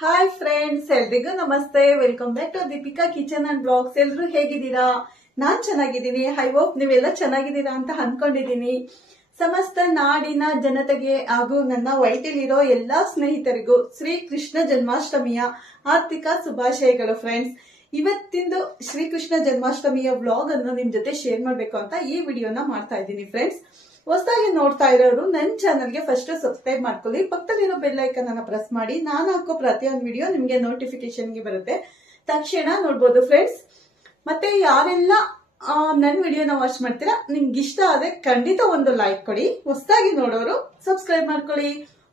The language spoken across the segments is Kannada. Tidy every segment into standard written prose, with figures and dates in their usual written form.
ಹಾಯ್ ಫ್ರೆಂಡ್ಸ್, ಎಲ್ರಿಗೂ ನಮಸ್ತೆ. Welcome back to Deepika kitchen and blogs. ಎಲ್ರು ಹೇಗಿದ್ದೀರಾ? ನಾನ್ ಚೆನ್ನಾಗಿದ್ದೀನಿ. ಐ ಹೋಪ್ ನೀವೆಲ್ಲ ಚೆನ್ನಾಗಿದ್ದೀರಾ ಅಂತ ಅನ್ಕೊಂಡಿದ್ದೀನಿ. ಸಮಸ್ತ ನಾಡಿನ ಜನತೆಗೆ ಹಾಗೂ ನನ್ನ ವೈಟಿಲಿರೋ ಎಲ್ಲಾ ಸ್ನೇಹಿತರಿಗೂ ಶ್ರೀ ಕೃಷ್ಣ ಜನ್ಮಾಷ್ಟಮಿಯ ಆರ್ಥಿಕ ಶುಭಾಶಯಗಳು. ಫ್ರೆಂಡ್ಸ್, ಇವತ್ತಿಂದು ಶ್ರೀಕೃಷ್ಣ ಜನ್ಮಾಷ್ಟಮಿಯ ವ್ಲಾಗ್ ಅನ್ನು ನಿಮ್ ಜೊತೆ ಶೇರ್ ಮಾಡ್ಬೇಕು ಅಂತ ಈ ವಿಡಿಯೋನ ಮಾಡ್ತಾ ಇದ್ದೀನಿ. ಫ್ರೆಂಡ್ಸ್, ಹೊಸದಾಗಿ ನೋಡ್ತಾ ಇರೋರು ನನ್ನ ಚಾನಲ್ಗೆ ಫಸ್ಟ್ ಸಬ್ಸ್ಕ್ರೈಬ್ ಮಾಡ್ಕೊಳ್ಳಿ. ಪಕ್ಕದಲ್ಲಿರೋ ಬೆಲ್ ಐಕನ್ ಅನ್ನ ಪ್ರೆಸ್ ಮಾಡಿ. ನಾನು ಹಾಕೋ ಪ್ರತಿಯೊಂದು ವಿಡಿಯೋ ನಿಮ್ಗೆ ನೋಟಿಫಿಕೇಶನ್ಗೆ ಬರುತ್ತೆ, ತಕ್ಷಣ ನೋಡ್ಬೋದು. ಫ್ರೆಂಡ್ಸ್, ಮತ್ತೆ ಯಾರೆಲ್ಲ ನನ್ನ ವಿಡಿಯೋನ ವಾಚ್ ಮಾಡ್ತೀರಾ, ನಿಮ್ಗೆ ಇಷ್ಟ ಆದ್ರೆ ಖಂಡಿತ ಒಂದು ಲೈಕ್ ಕೊಡಿ. ಹೊಸದಾಗಿ ನೋಡೋರು ಸಬ್ಸ್ಕ್ರೈಬ್ ಮಾಡ್ಕೊಳ್ಳಿ.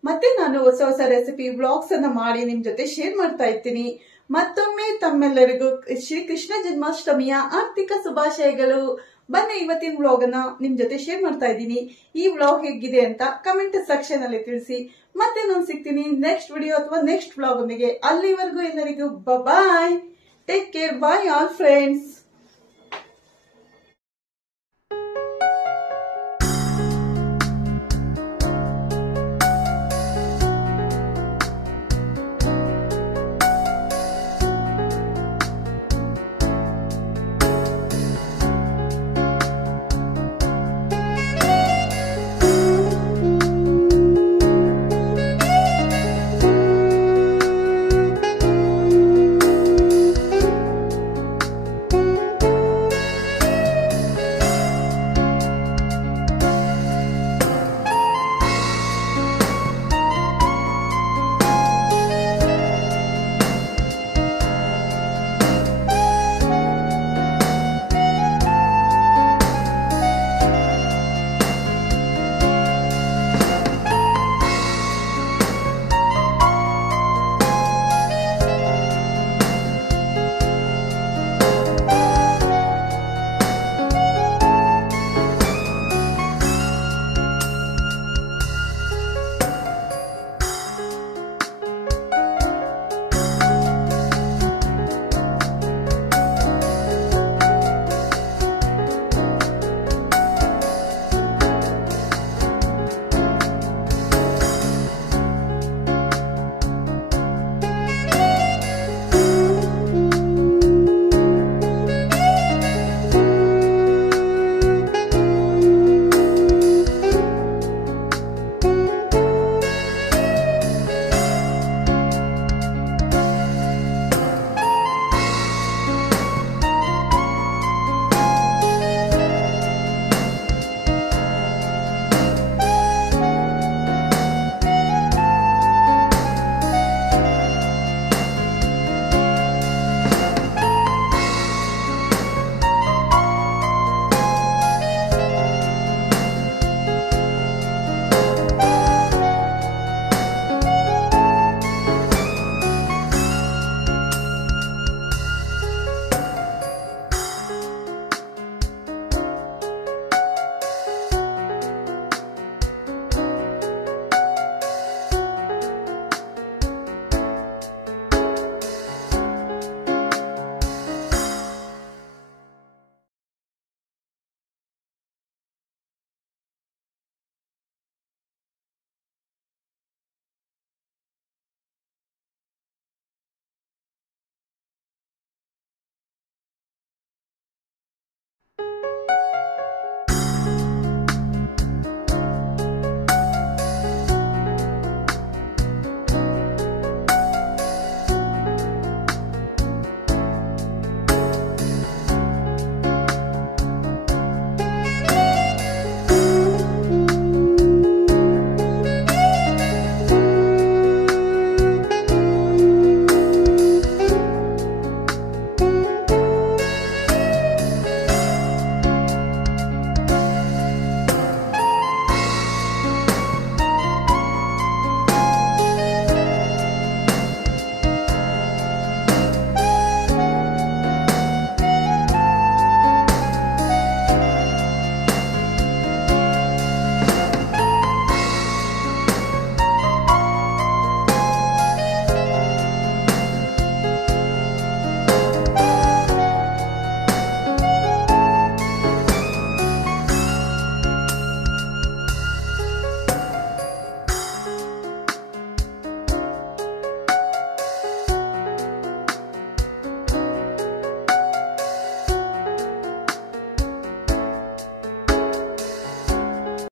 ಮತ್ತೆ ನಾನು ಹೊಸ ಹೊಸ ರೆಸಿಪಿ ವ್ಲಾಗ್ಸ್ ಅನ್ನ ಮಾಡಿ ನಿಮ್ ಜೊತೆ ಶೇರ್ ಮಾಡ್ತಾ ಇರ್ತೀನಿ. ಮತ್ತೊಮ್ಮೆ ತಮ್ಮೆಲ್ಲರಿಗೂ ಶ್ರೀ ಕೃಷ್ಣ ಜನ್ಮಾಷ್ಟಮಿಯ ಆರ್ಥಿಕ ಶುಭಾಶಯಗಳು. ಬನ್ನಿ, ಇವತ್ತಿನ ವ್ಲಾಗ್ ಅನ್ನ ನಿಮ್ ಜೊತೆ ಶೇರ್ ಮಾಡ್ತಾ ಇದ್ದೀನಿ. ಈ ವ್ಲಾಗ್ ಹೇಗಿದೆ ಅಂತ ಕಮೆಂಟ್ ಸೆಕ್ಷನ್ ಅಲ್ಲಿ ತಿಳಿಸಿ. ಮತ್ತೆ ನಾನು ಸಿಗ್ತೀನಿ ನೆಕ್ಸ್ಟ್ ವಿಡಿಯೋ ಅಥವಾ ನೆಕ್ಸ್ಟ್ ವ್ಲಾಗ್ ಒಂದಿಗೆ. ಅಲ್ಲಿವರೆಗೂ ಎಲ್ಲರಿಗೂ bye, take care, bye all friends.